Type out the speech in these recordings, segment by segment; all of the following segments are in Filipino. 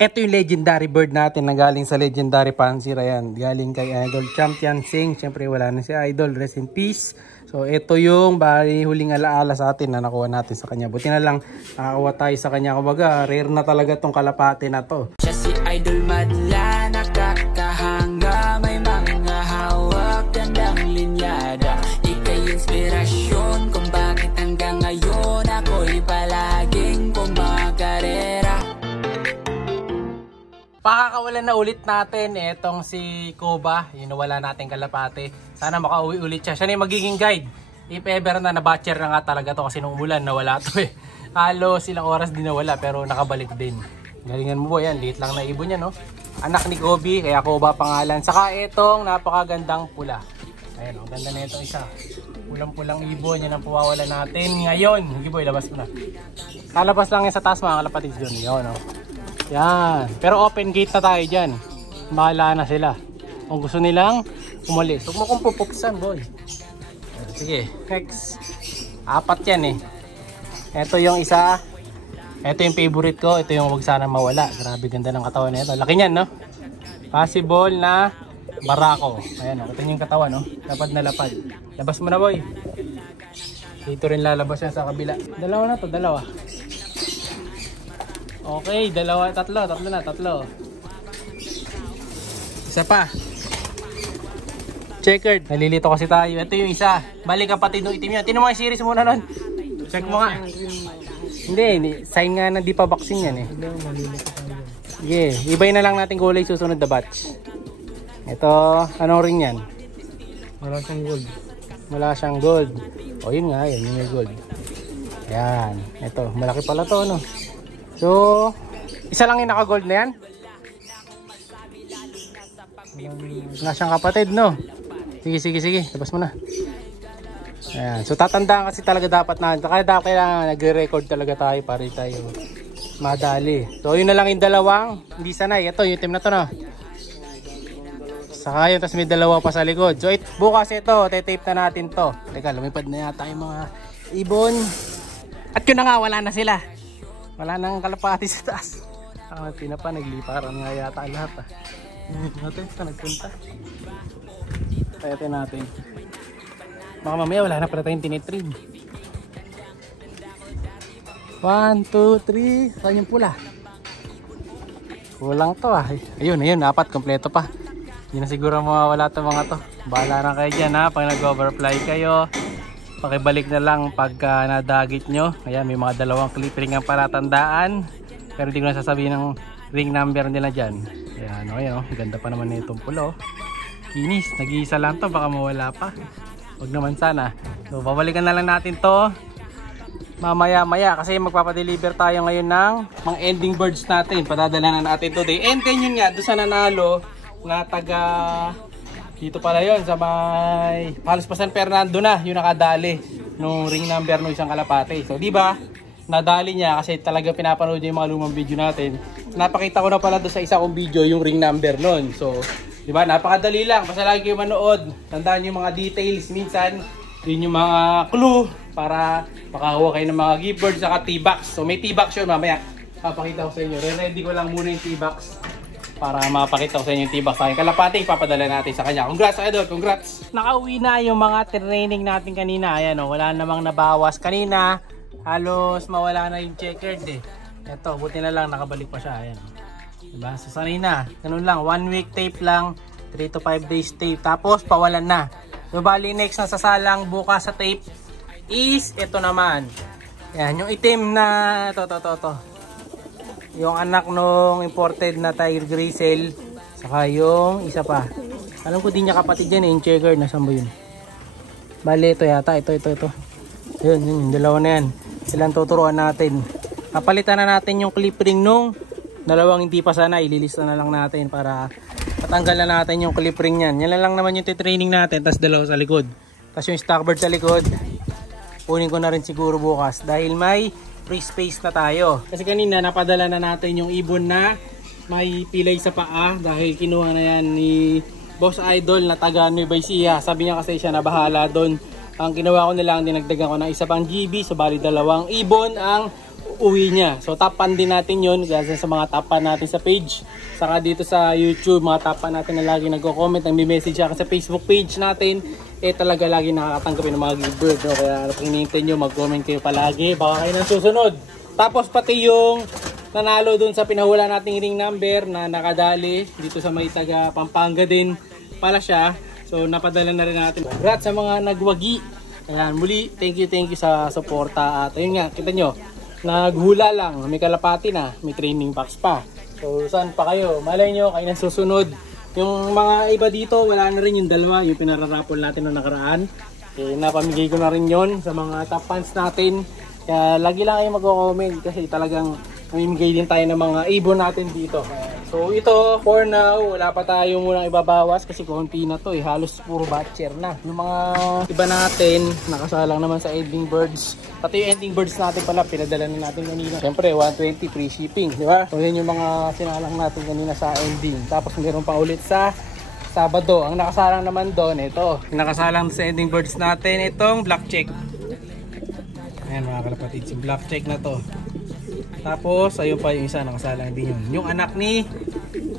Ito yung legendary bird natin na galing sa legendary Pansir. Ayan, galing kay Idol Champion Sing. Siyempre wala na si Idol, rest in peace. So ito yung bali huling alaala sa atin na nakuha natin sa kanya. Buti na lang nakakuha tayo sa kanya. Kumbaga rare na talaga tong kalapate na to. Siya si Idol madla, nakakahanga, may mga hawak, gandang linyada. Ika'y inspirasyon kung bakit hanggang ngayon ako'y palaging kumakarera. Pakakawalan na ulit natin etong si Koba, yung nawala natin kalapate. Sana makauwi ulit siya. Siya na yung magiging guide. If ever na nabatcher na nga talaga to kasi nung umulan nawala to eh. Halos ilang oras din nawala pero nakabalik din. Galingan mo boy, yan. Liit lang na ibon niya no. Anak ni Kobe, kaya Koba pangalan. Saka itong napakagandang pula. Ayan o, ganda na itong isa. Pulang-pulang ibon, yan ang puwawala natin ngayon. Hindi boy, labas mo na. Kalabas lang yan sa taas mga kalapatids doon. Yun o. Yan. Pero open gate na tayo dyan. Bahala na sila. Kung gusto nilang umalis. Huwag mo kong pupuksan boy. Sige, next. 4 yan eh. Ito yung isa. Ito yung favorite ko. Ito yung huwag sana mawala. Grabe ganda ng katawan na ito. Laki niyan no. Possible na barako. Ayan o. Ito yung katawan no. Lapad na lapad. Labas mo na boy. Dito rin lalabas yan sa kabila. Dalawa na to. Dalawa. Okay, dalawa, tatlo na. Isa pa. Checkered. Nalilito kasi tayo. Ito yung isa. Balik kapatid ng itim yan. Tinan mo yung series muna nun. Check mo nga. Hindi. Sign nga na di pa vaccine yan eh. Sige, ibay na lang natin kulay susunod na batch. Ito, anong ring yan? Wala siyang gold. Wala siyang gold. O yun nga, yun yung may gold. Ayan. Ito, malaki pala to no. So, isa lang yung naka-gold na yan? Wala siyang kapatid, no? Sige. Labas mo na. Ayan. So, tatandaan kasi talaga dapat na. Kaya kailangan nagre-record talaga tayo para tayo madali. So, yun na lang yung dalawang. Hindi sanay. Ito, yung team na to, no? Saka yun, tapos may dalawa pa sa likod. So, bukas ito, tape na natin to. Teka, lumipad na yata yung mga ibon. At yun na nga, wala na sila. Wala nang kalapati sa taas. Ang natin na pa, nagliparan nga yata lahat ah. Natin, ito nagpunta. Tayatin natin. Baka mamaya wala na pala tayong tinitrim. 1, 2, 3. Saan yung pula? Kulang to ah. Ayun, 4. Kompleto pa. Hindi na siguro mawawala to mga to. Bahala na kayo dyan ha. Pag nag-overfly kayo, pakibalik na lang pagka nadagit nyo. Ayan, may mga dalawang clip ring ang palatandaan. Pero hindi ko na sasabihin ng ring number nila dyan. Ayan, o. Ganda pa naman na itong pulo. Kinis, nag-iisa lang to. Baka mawala pa. Huwag naman sana. So, babalikan na lang natin to mamaya-maya. Kasi magpapadeliver tayo ngayon ng mga ending birds natin. Padadala na natin today. And then yun nga, doon sa nanalo na taga... Dito pala yun sa may halos pa San Fernando na yung nakadali nung ring number ng isang kalapate. So di ba nadali niya kasi talaga pinapanood niya yung mga lumang video natin. Napakita ko na pala doon sa isa kong video yung ring number nun. So di ba napakadali lang. Basta lagi kayo manood. Tandaan yung mga details. Minsan yun yung mga clue para makakuha kayo ng mga gift birds saka T-box. So may T-box yun mamaya. Papakita ko sa inyo. Re-ready ko lang muna yung T-box para mapakita ko sa inyo yung T-box sa akin. Kalapating papadala natin sa kanya. Congrats Idol, congrats! Nakauwi na yung mga training natin kanina. Ayan o, wala namang nabawas. Kanina, halos mawala na yung checkered eh. Ito, buti na lang nakabalik pa siya. Ayan. Diba? So sanay na. Ganun lang, 1 week tape lang. 3 to 5 days tape. Tapos pawalan na. So bali next na sasalang bukas sa tape is ito naman. Ayan, yung itim na ito. Yung anak nung imported na Tiger Grizzle. Saka yung isa pa. Alam ko din niya kapatid yan eh. Yung checker. Nasaan ba yun? Bale ito yata. Ito. Yun. Yung dalawa na yan. Silang tuturuan natin. Kapalitan na natin yung clip ring nung dalawang hindi pa sana. Ililista na lang natin para patanggal na natin yung clip ring yan. Yan lang naman yung titraining natin. Tapos dalawa sa likod. Tapos yung stockbird sa likod. Kunin ko na rin siguro bukas. Dahil may free space na tayo. Kasi kanina napadala na natin yung ibon na may pilay sa paa dahil kinuha na yan ni Boss Idol na taga Nueva Ecija. Sabi niya kasi siya na bahala doon. Ang ginawa ko na lang, dinagdagan ko ng isa pang GB. So bali 2 ibon ang pag-uwi niya. So tapan din natin yun kasi sa mga tapan natin sa page. Saka dito sa YouTube, mga tapan natin na lagi nagko-comment, nagme-message siya sa Facebook page natin. Talaga lagi nakakatanggapin ng mga giveaway. No? Kaya hinihintay nyo, mag-comment kayo palagi. Baka kayo nang susunod. Tapos pati yung nanalo dun sa pinahula nating ring number na nakadali dito sa may taga Pampanga din pala siya. So napadala na rin natin. Congrats sa mga nagwagi. Ayan, muli, thank you sa suporta. At ayun nga, kita nyo, naghula lang, may kalapati na, may training packs pa. So saan pa kayo? Malay nyo, kayo nang susunod. Yung mga iba dito, wala na rin yung dalawa, yung pinararapol natin noong nakaraan. Napamigay ko na rin yon sa mga top fans natin. Kaya lagi lang kayo mag-comment kasi talagang mamimigay din tayo ng mga ibon natin dito. So ito, for now, wala pa tayo munang ibabawas kasi konti na to halos puro batcher na. Yung mga iba natin, nakasalang naman sa ending birds. Pati yung ending birds natin pala, pinadala na natin kanina. Siyempre, 120 free shipping, di ba? So yun yung mga sinalang natin kanina sa ending. Tapos meron pa ulit sa Sabado. Ang nakasalang naman doon, ito. Yung nakasalang sa ending birds natin, itong black check. Ayan mga kalapatid, yung black check na to. Tapos, ayun pa yung isa, nakasalang din yun. Yung anak ni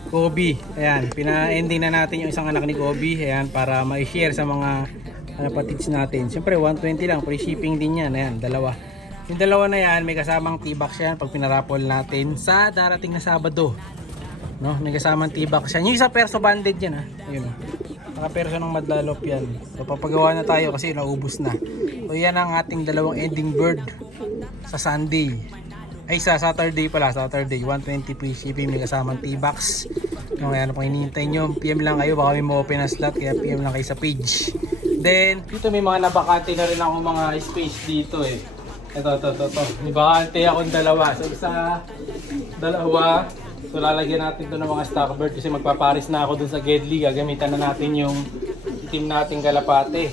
Kobe. Ayan, pina-ending na natin yung isang anak ni Kobe. Ayan, para ma-share sa mga kalapatids natin. Siyempre, 120 lang. Free shipping din yan. Ayan, dalawa. Yung dalawa na yan, may kasamang T-box yan pag pinarapol natin sa darating na Sabado. No? May kasamang T-box yan. Yung isa perso banded yan, ha. Ayun, naka-perso ng madlalop yan. So, papagawa na tayo kasi naubos na. So, yan ang ating dalawang ending bird sa Sunday. Ay, sa Saturday pala, Saturday, 120 free shipping, may kasamang T-box. Kung ano pang hinihintay nyo, PM lang kayo, baka may ma-open na slot, kaya PM lang kayo sa page. Then, dito may mga nabakante na rin ako mga space dito Ito. May bakante akong dalawa. So, dalawa. So, lalagyan natin ito ng mga stock bird kasi magpaparis na ako dun sa Gedli. Gagamitan na natin yung itim nating kalapate.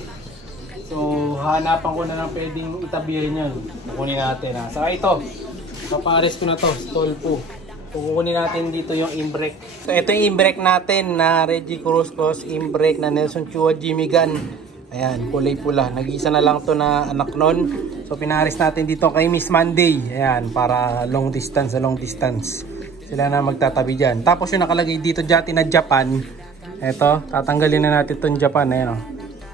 So, hanapan ko na ng pwedeng itabihin yun. Kukunin natin. Saka ito. Papares ko na to, Stolpo. Kukunin natin dito yung imbrek. So ito yung imbrek natin na Reggie Cruzco's imbrek na Nelson Chua Jimmy Gunn. Ayan, kulay pula. Nag-iisa na lang to na anak nun. So pinaris natin dito kay Miss Monday. Ayan, para long distance. Sila na magtatabi dyan. Tapos yung nakalagay dito dati na Japan. Ito, tatanggalin na natin itong Japan. Ayan o.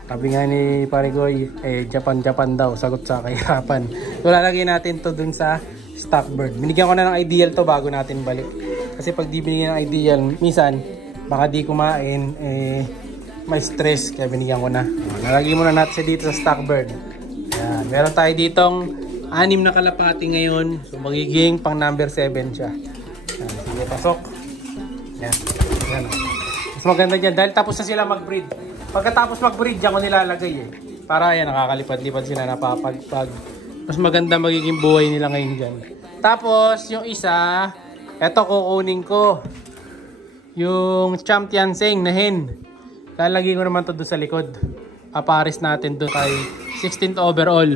Sabi nga ni Parigoy, Japan daw. Sagot sa kahirapan. So lalagay natin to dun sa stock bird. Binigyan ko na ng ideal to bago natin balik. Kasi pag di binigyan ng ideal, minsan baka di kumain, may stress. Kaya binigyan ko na. Nalagay muna natin dito sa stock bird. Ayan. Meron tayo ditong 6 na kalapati ngayon. So magiging pang number 7 siya. Ayan. Sige, pasok. Ayan. Ayan. Mas maganda dyan dahil tapos na sila mag-breed. Pagkatapos mag-breed, dyan ko nilalagay para yan, nakakalipad-lipad sila, napapagpag. Mas maganda magiging buhay nila ngayon dyan. Tapos, yung isa, eto kukunin ko. Yung Champion Seng na hen. Lalagay ko naman to doon sa likod. Paparis natin doon kay 16th overall.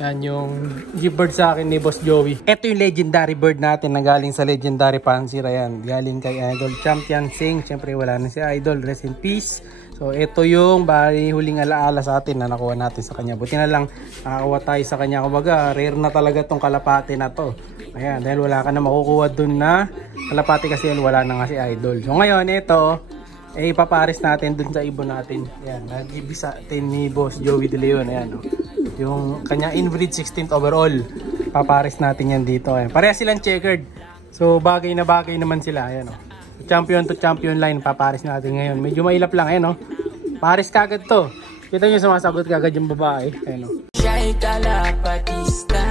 Yan yung gift bird sa akin ni Boss Joey. Ito yung legendary bird natin na galing sa legendary Pansir. Ayan, galing kay Idol Champion Seng. Siyempre wala na si Idol. Rest in peace. So ito yung bali huling alaala sa atin na nakuha natin sa kanya. Buti na lang nakakuha tayo sa kanya. Kumbaga rare na talaga tong kalapati na to. Ayan, dahil wala ka na makukuha dun na kalapati kasi yan, wala na nga si Idol. So ngayon ito, ipaparis natin dun sa ibon natin. Ayan, nag-ibisa natin ni Boss Joey De Leon. Ayan, yung kanya inbreed 16th overall. Paparis natin yan dito. Ayan. Pareha silang checkered. So bagay na bagay naman sila. Ayan, champion to champion line, paparis natin ngayon. Medyo mailap lang, ayan Paris kagad to. Kita nyo sumasagot kagad yung babae. Ayan Siya'y kalapatista